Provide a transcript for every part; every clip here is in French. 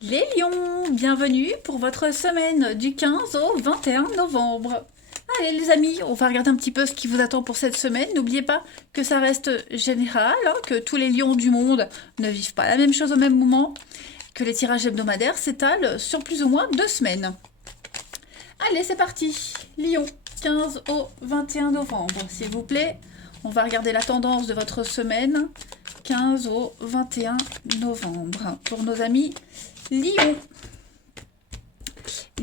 Les lions, bienvenue pour votre semaine du 15 au 21 novembre. Allez les amis, on va regarder un petit peu ce qui vous attend pour cette semaine. N'oubliez pas que ça reste général, hein, que tous les lions du monde ne vivent pas la même chose au même moment, que les tirages hebdomadaires s'étalent sur plus ou moins 2 semaines. Allez, c'est parti. Lion, 15 au 21 novembre, s'il vous plaît. On va regarder la tendance de votre semaine, 15 au 21 novembre, pour nos amis Lion.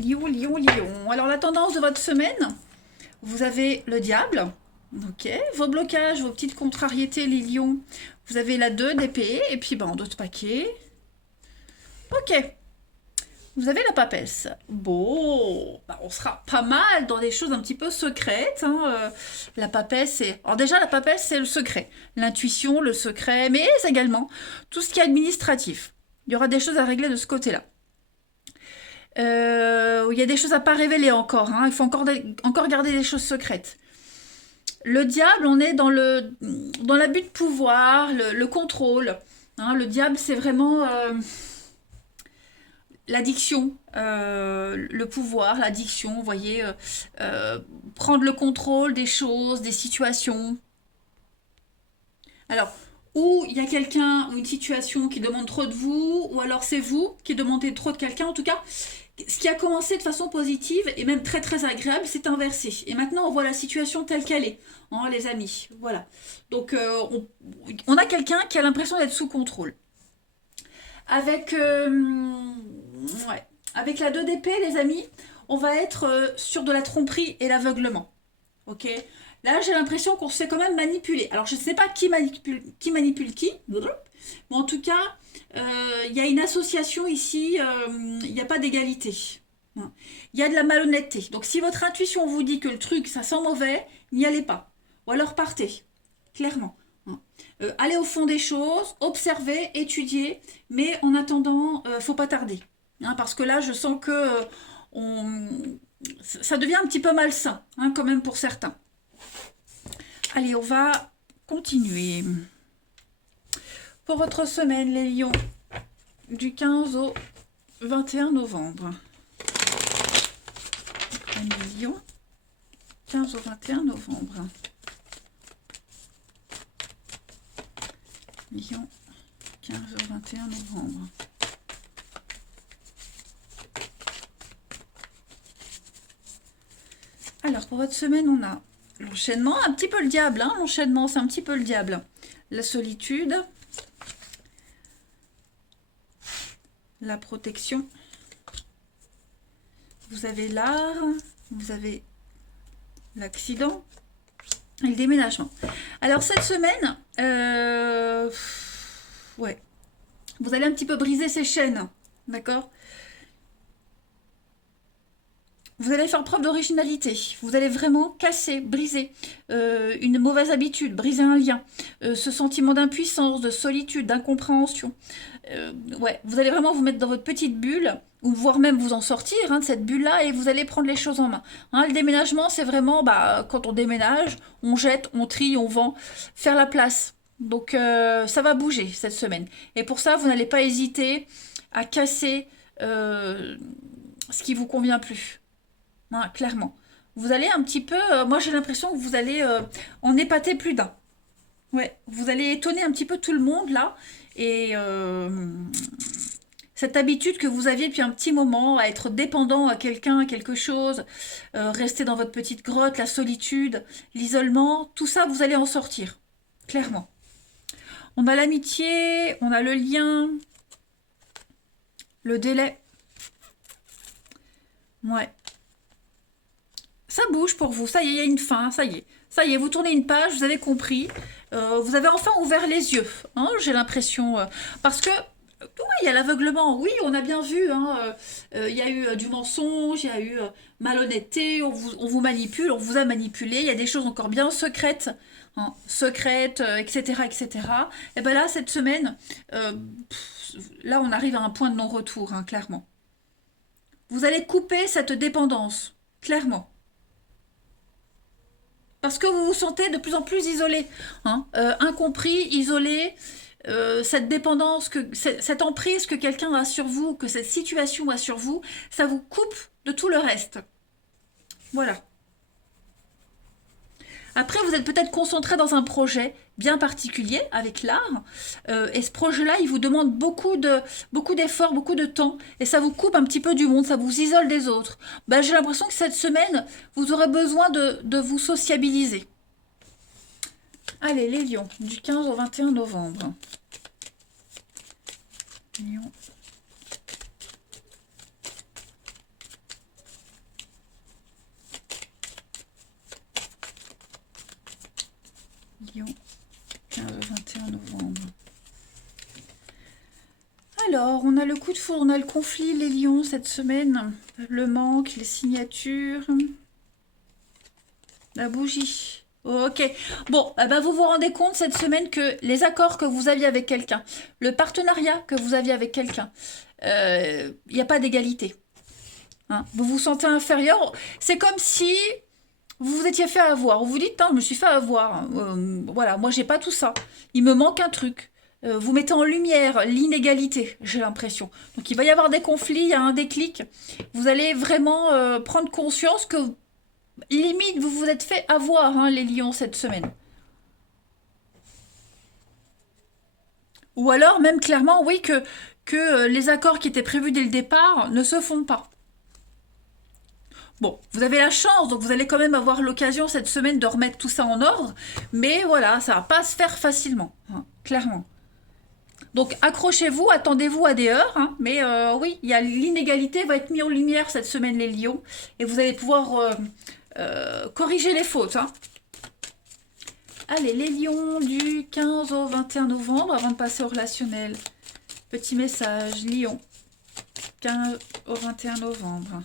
Lion, Lion, Lion. Alors la tendance de votre semaine, vous avez le diable. Ok. Vos blocages, vos petites contrariétés, les lions. Vous avez la 2 d'épée. Et puis, ben, d'autres paquets. Ok. Vous avez la papesse. Bon, bah, on sera pas mal dans des choses un petit peu secrètes. Hein. La papesse, c'est... Alors déjà, la papesse, c'est le secret. L'intuition, le secret, mais également tout ce qui est administratif. Il y aura des choses à régler de ce côté-là. Il y a des choses à pas révéler encore. Hein. Il faut encore garder des choses secrètes. Le diable, on est dans l'abus de pouvoir, le contrôle. Hein. Le diable, c'est vraiment l'addiction, le pouvoir, l'addiction, vous voyez, prendre le contrôle des choses, des situations. Alors, ou il y a quelqu'un ou une situation qui demande trop de vous, ou alors c'est vous qui demandez trop de quelqu'un. En tout cas, ce qui a commencé de façon positive et même très très agréable, c'est inversé. Et maintenant, on voit la situation telle qu'elle est, hein, les amis. Voilà. Donc, on a quelqu'un qui a l'impression d'être sous contrôle. Avec, ouais, avec la 2 d'épée, les amis, on va être sur de la tromperie et l'aveuglement. Ok. Là, j'ai l'impression qu'on se fait quand même manipuler. Alors, je ne sais pas qui manipule qui, mais en tout cas, il y a une association ici, il n'y a pas d'égalité. Il y a de la malhonnêteté. Donc, si votre intuition vous dit que le truc, ça sent mauvais, n'y allez pas. Ou alors partez, clairement. Allez au fond des choses, observez, étudiez, mais en attendant, faut pas tarder. Hein, parce que là, je sens que on, ça devient un petit peu malsain, hein, quand même pour certains. Allez, on va continuer. Pour votre semaine, les lions, du 15 au 21 novembre. Les lions, 15 au 21 novembre. Lion, 15 au 21 novembre. Alors, pour votre semaine, on a l'enchaînement, un petit peu le diable. Hein, l'enchaînement, c'est un petit peu le diable. La solitude. La protection. Vous avez l'art. Vous avez l'accident. Et le déménagement. Alors, cette semaine, ouais, vous allez un petit peu briser ces chaînes. D'accord? Vous allez faire preuve d'originalité. Vous allez vraiment casser, briser une mauvaise habitude, briser un lien. Ce sentiment d'impuissance, de solitude, d'incompréhension. Ouais, vous allez vraiment vous mettre dans votre petite bulle, ou voire même vous en sortir hein, de cette bulle-là, et vous allez prendre les choses en main. Hein, le déménagement, c'est vraiment, bah, quand on déménage, on jette, on trie, on vend, faire la place. Donc ça va bouger cette semaine. Et pour ça, vous n'allez pas hésiter à casser ce qui vous convient plus. Hein, clairement. Vous allez un petit peu, moi j'ai l'impression que vous allez en épater plus d'un. Ouais, vous allez étonner un petit peu tout le monde là. Et cette habitude que vous aviez depuis un petit moment à être dépendant à quelqu'un, à quelque chose, rester dans votre petite grotte, la solitude, l'isolement, tout ça, vous allez en sortir. Clairement. On a l'amitié, on a le lien, le délai. Ouais. Ça bouge pour vous, ça y est, il y a une fin, ça y est. Ça y est, vous tournez une page, vous avez compris. Vous avez enfin ouvert les yeux, hein, j'ai l'impression. Parce que, oui, il y a l'aveuglement, oui, on a bien vu. Hein, il y a eu du mensonge, il y a eu malhonnêteté, on vous manipule, on vous a manipulé. Il y a des choses encore bien secrètes, hein, secrètes, etc., etc. Et bien là, cette semaine, là, on arrive à un point de non-retour, hein, clairement. Vous allez couper cette dépendance, clairement. Parce que vous vous sentez de plus en plus isolé, hein, incompris, isolé. cette dépendance, cette emprise que quelqu'un a sur vous, que cette situation a sur vous, ça vous coupe de tout le reste. Voilà. Après, vous êtes peut-être concentré dans un projet bien particulier avec l'art, et ce projet-là, il vous demande beaucoup d'efforts, beaucoup de temps, et ça vous coupe un petit peu du monde, ça vous isole des autres. Ben, j'ai l'impression que cette semaine, vous aurez besoin de vous sociabiliser. Allez, les lions, du 15 au 21 novembre. Lion. Lion, 15 au 21 novembre. Alors, on a le coup de foudre, on a le conflit, les lions, cette semaine. Le manque, les signatures. La bougie. Ok. Bon, eh ben vous vous rendez compte cette semaine que les accords que vous aviez avec quelqu'un, le partenariat que vous aviez avec quelqu'un, il n'y a pas d'égalité. Hein, vous vous sentez inférieur. C'est comme si vous vous étiez fait avoir. Vous vous dites, non, je me suis fait avoir. Voilà, moi, j'ai pas tout ça. Il me manque un truc. Vous mettez en lumière l'inégalité, j'ai l'impression. Donc, il va y avoir des conflits, il y a un déclic. Vous allez vraiment prendre conscience que, limite, vous vous êtes fait avoir, hein, les lions, cette semaine. Ou alors, même clairement, oui, que les accords qui étaient prévus dès le départ ne se font pas. Bon, vous avez la chance, donc vous allez quand même avoir l'occasion cette semaine de remettre tout ça en ordre, mais voilà, ça va pas se faire facilement, hein, clairement. Donc accrochez-vous, attendez-vous à des heures, hein, mais oui, il y a l'inégalité va être mise en lumière cette semaine les lions, et vous allez pouvoir corriger les fautes. Hein. Allez, les lions du 15 au 21 novembre, avant de passer au relationnel. Petit message, lion, 15 au 21 novembre.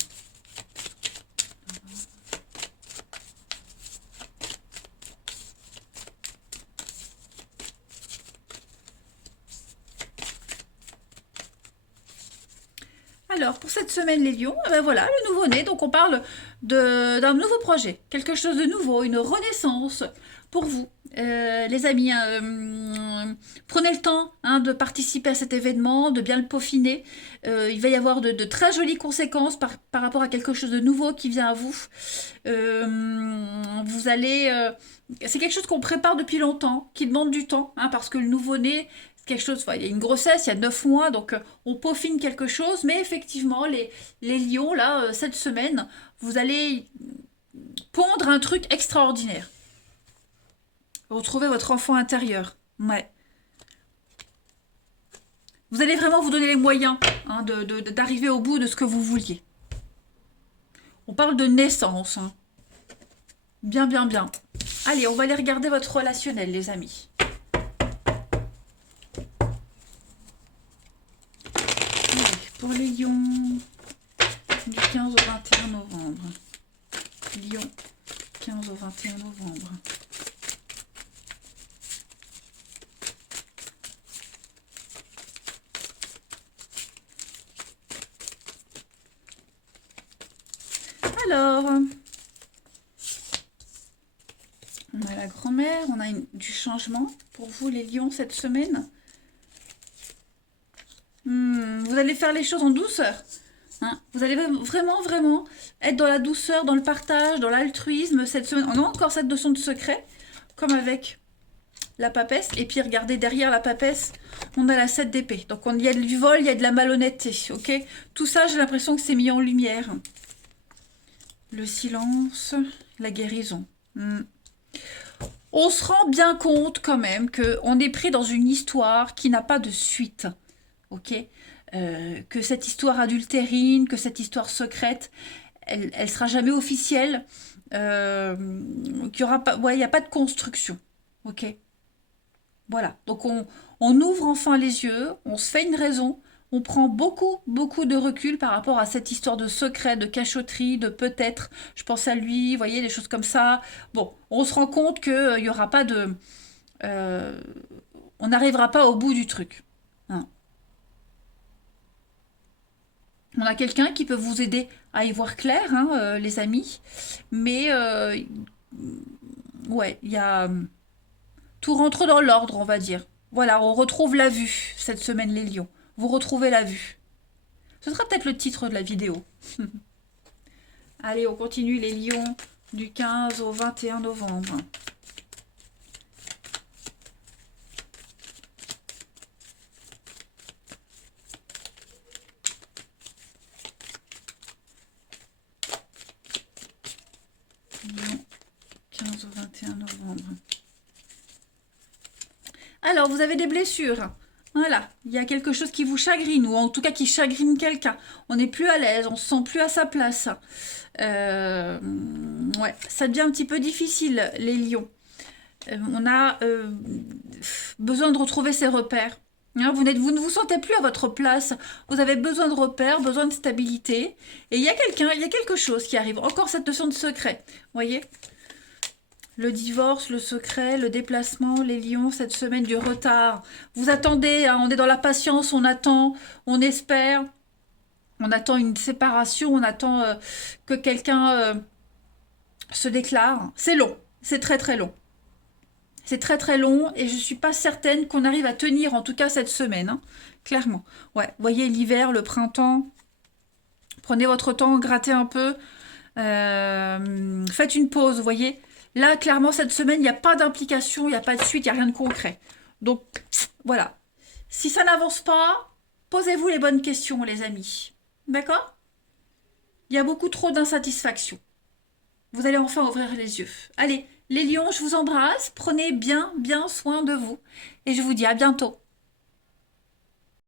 Alors, pour cette semaine, les lions, ben voilà, le nouveau-né. Donc, on parle d'un nouveau projet, quelque chose de nouveau, une renaissance pour vous, les amis. Prenez le temps, hein, de participer à cet événement, de bien le peaufiner. Il va y avoir de très jolies conséquences par rapport à quelque chose de nouveau qui vient à vous. Vous allez... c'est quelque chose qu'on prépare depuis longtemps, qui demande du temps, hein, parce que le nouveau-né, quelque chose, enfin, il y a une grossesse, il y a 9 mois, donc on peaufine quelque chose, mais effectivement, les lions, là, cette semaine, vous allez pondre un truc extraordinaire. Retrouver votre enfant intérieur. Ouais. Vous allez vraiment vous donner les moyens, hein, d'arriver au bout de ce que vous vouliez. On parle de naissance. Hein. Bien, bien, bien. Allez, on va aller regarder votre relationnel, les amis. Pour les lions, du 15 au 21 novembre. Lion, 15 au 21 novembre. Alors, on a la grand-mère, on a du changement pour vous les lions cette semaine. Vous allez faire les choses en douceur. Hein. Vous allez vraiment, vraiment être dans la douceur, dans le partage, dans l'altruisme cette semaine. On a encore cette notion de secret, comme avec la papesse. Et puis regardez, derrière la papesse, on a la 7 d'épée. Donc il y a du vol, il y a de la malhonnêteté. Ok. Tout ça, j'ai l'impression que c'est mis en lumière. Le silence, la guérison. On se rend bien compte quand même qu'on est pris dans une histoire qui n'a pas de suite. Ok, que cette histoire adultérine, que cette histoire secrète, elle sera jamais officielle, qu'il y aura pas, ouais, il n'y a pas de construction, ok. Voilà, donc on ouvre enfin les yeux, on se fait une raison, on prend beaucoup, beaucoup de recul par rapport à cette histoire de secret, de cachotterie, de peut-être, je pense à lui, vous voyez, des choses comme ça. Bon, on se rend compte qu'il n'y aura pas de... on n'arrivera pas au bout du truc. Hein. On a quelqu'un qui peut vous aider à y voir clair, hein, les amis. Mais, ouais, il y a... tout rentre dans l'ordre, on va dire. Voilà, on retrouve la vue cette semaine, les lions. Vous retrouvez la vue. Ce sera peut-être le titre de la vidéo. Allez, on continue les lions du 15 au 21 novembre. Lion, 15 au 21 novembre. Alors, vous avez des blessures. Voilà, il y a quelque chose qui vous chagrine, ou en tout cas qui chagrine quelqu'un. On n'est plus à l'aise, on se sent plus à sa place. Ouais, ça devient un petit peu difficile, les lions. On a besoin de retrouver ses repères. Hein, vous ne vous sentez plus à votre place. Vous avez besoin de repères, besoin de stabilité. Et il y a quelque chose qui arrive. Encore cette notion de secret. Vous voyez ? Le divorce, le secret, le déplacement, les lions, cette semaine du retard. Vous attendez, hein, on est dans la patience, on attend, on espère. On attend une séparation, on attend que quelqu'un se déclare. C'est long, c'est très très long. C'est très très long et je ne suis pas certaine qu'on arrive à tenir, en tout cas cette semaine, hein, clairement. Ouais, voyez l'hiver, le printemps, prenez votre temps, grattez un peu, faites une pause, vous voyez. Là, clairement, cette semaine, il n'y a pas d'implication, il n'y a pas de suite, il n'y a rien de concret. Donc, voilà. Si ça n'avance pas, posez-vous les bonnes questions, les amis. D'accord? Il y a beaucoup trop d'insatisfaction. Vous allez enfin ouvrir les yeux. Allez, les lions, je vous embrasse. Prenez bien, bien soin de vous. Et je vous dis à bientôt.